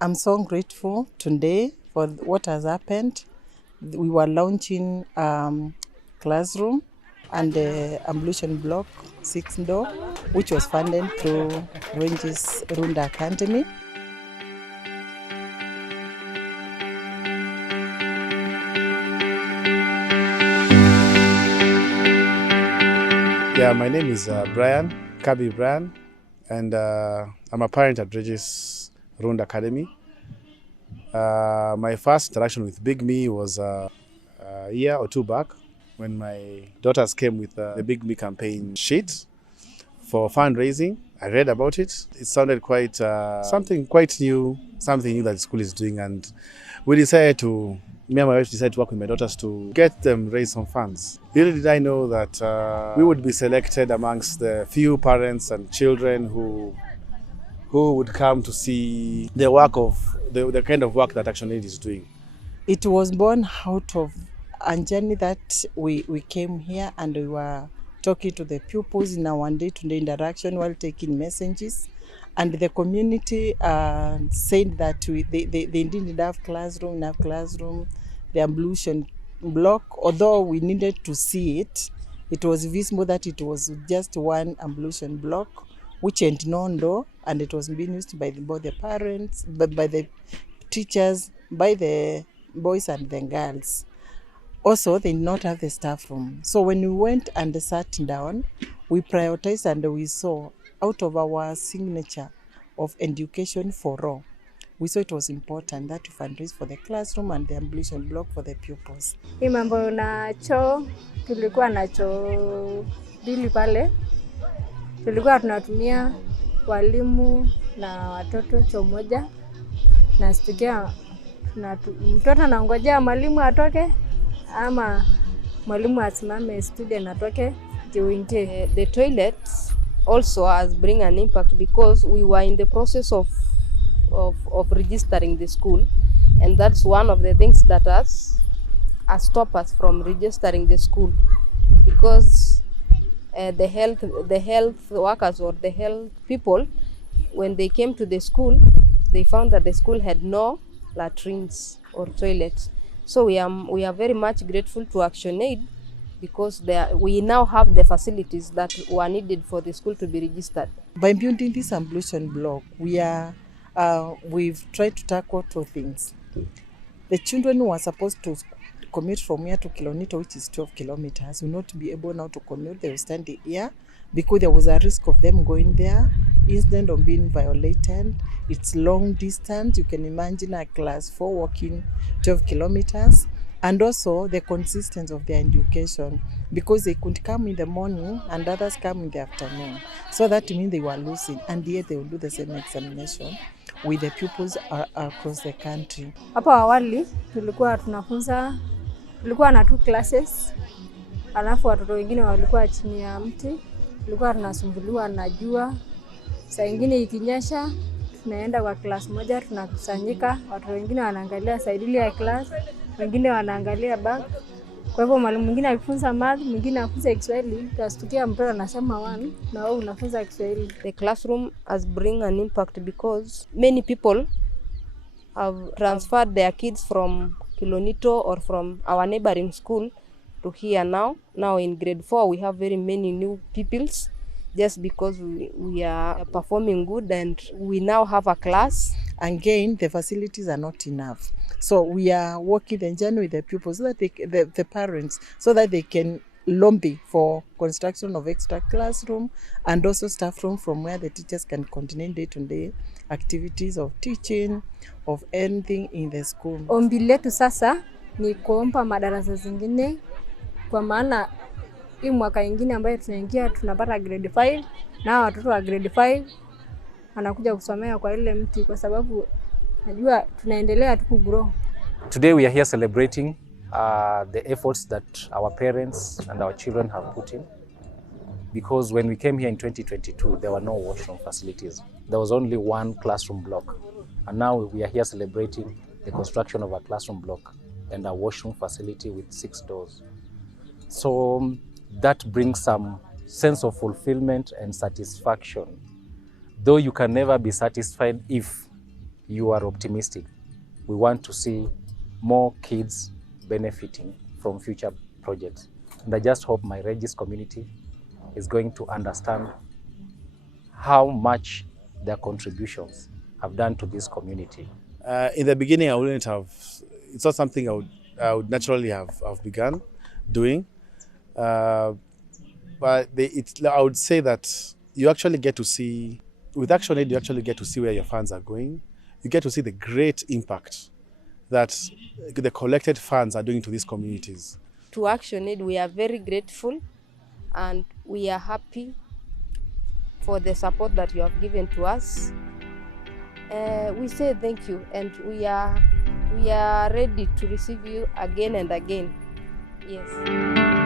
I'm so grateful today for what has happened. We were launching classroom and the Ablution block 6 door, which was funded through Regis Runda Academy. Yeah, my name is Brian, Kabi Brian, and I'm a parent at Regis Runda Academy. My first interaction with Big Me was a year or two back when my daughters came with the Big Me campaign sheet for fundraising. I read about it. It sounded quite something quite new, something new that the school is doing, and we decided to. Me and my wife decided to work with my daughters to get them raise some funds. Little did I know that we would be selected amongst the few parents and children who would come to see the work of the kind of work that ActionAid is doing. It was born out of a journey that we came here and we were talking to the pupils in our day-to-day interaction while taking messages. And the community said that they didn't have classroom, the Ablution block, although we needed to see it, it was visible that it was just one Ablution block, which ain't known though, and it was being used by both the parents, by the teachers, by the boys and the girls. Also, they did not have the staff room. So when we went and sat down, we prioritized and we saw out of our signature of education for all, we saw it was important that we fundraise for the classroom and the Ablution block for the pupils. Hii mambo na choo, tulikuwa na choo mbili pale. Tulikuwa tunatumia walimu na watoto choo moja. Na stikia mtoto anangojea mwalimu atoke ama mwalimu asimame student atoke jiuingie. The toilets also has bring an impact because we were in the process of registering the school, and that's one of the things that has stopped us from registering the school, because the health workers or the health people, when they came to the school, they found that the school had no latrines or toilets. So we are very much grateful to ActionAid, because we now have the facilities that were needed for the school to be registered. By building this Ablution block, we've tried to tackle two things. The children who are supposed to commute from here to Kilonito, which is 12 kilometers, will not be able now to commute. They will stand here because there was a risk of them going there instead of being violated. It's long distance. You can imagine a class 4 walking 12 kilometers. And also the consistency of their education, because they could come in the morning and others come in the afternoon. So that means they were losing, and yet they will do the same examination with the pupils across the country. Hapo awali tulikuwa na 2 classes. Alafu watoto wengine walikuwa chini ya mti. Tulikuwa tunasumbuliwa na jua. Saa nyingine ikinyesha tunaenda kwa class moja, tunakusanyika, watoto wengine wanaangalia side ile ya class, wengine wanaangalia back. Kwa hivyo mwalimu mwingine akifunza math, mwingine afunza Kiswahili, tutastukia mtoto anasema 1 na wewe unafunza Kiswahili. The classroom has bring an impact because many people have transferred their kids from Kilonito or from our neighboring school to here now. Now in grade 4 we have very many new pupils, just because we are performing good and we now have a class. Again, the facilities are not enough. So we are working the journey with the pupils, so that the parents, so that they can lobby for construction of extra classroom and also staff room from where the teachers can continue day-to-day activities of teaching, of anything in the school. Ombi letu sasa ni kuomba madarasa zingine, kwa maana hii mwaka ingine ambayo tunaingia tunapata grade 5 na watoto wa grade 5 wanakuja kusomea kwa ile mti, kwa sababu najua tunaendelea tu kugrow. Today we are here celebrating the efforts that our parents and our children have put in, because when we came here in 2022 there were no washroom facilities. There was only one classroom block, and now we are here celebrating the construction of a classroom block and a washroom facility with 6 doors. So that brings some sense of fulfillment and satisfaction, though you can never be satisfied if you are optimistic. We want to see more kids benefiting from future projects. And I just hope my Regis community is going to understand how much their contributions have done to this community. In the beginning, I wouldn't have, it's not something I would naturally have begun doing. But I would say that you actually get to see, with ActionAid, you actually get to see where your funds are going. You get to see the great impact that the collected funds are doing to these communities. To ActionAid, we are very grateful and we are happy for the support that you have given to us. We say thank you, and we are ready to receive you again and again. Yes.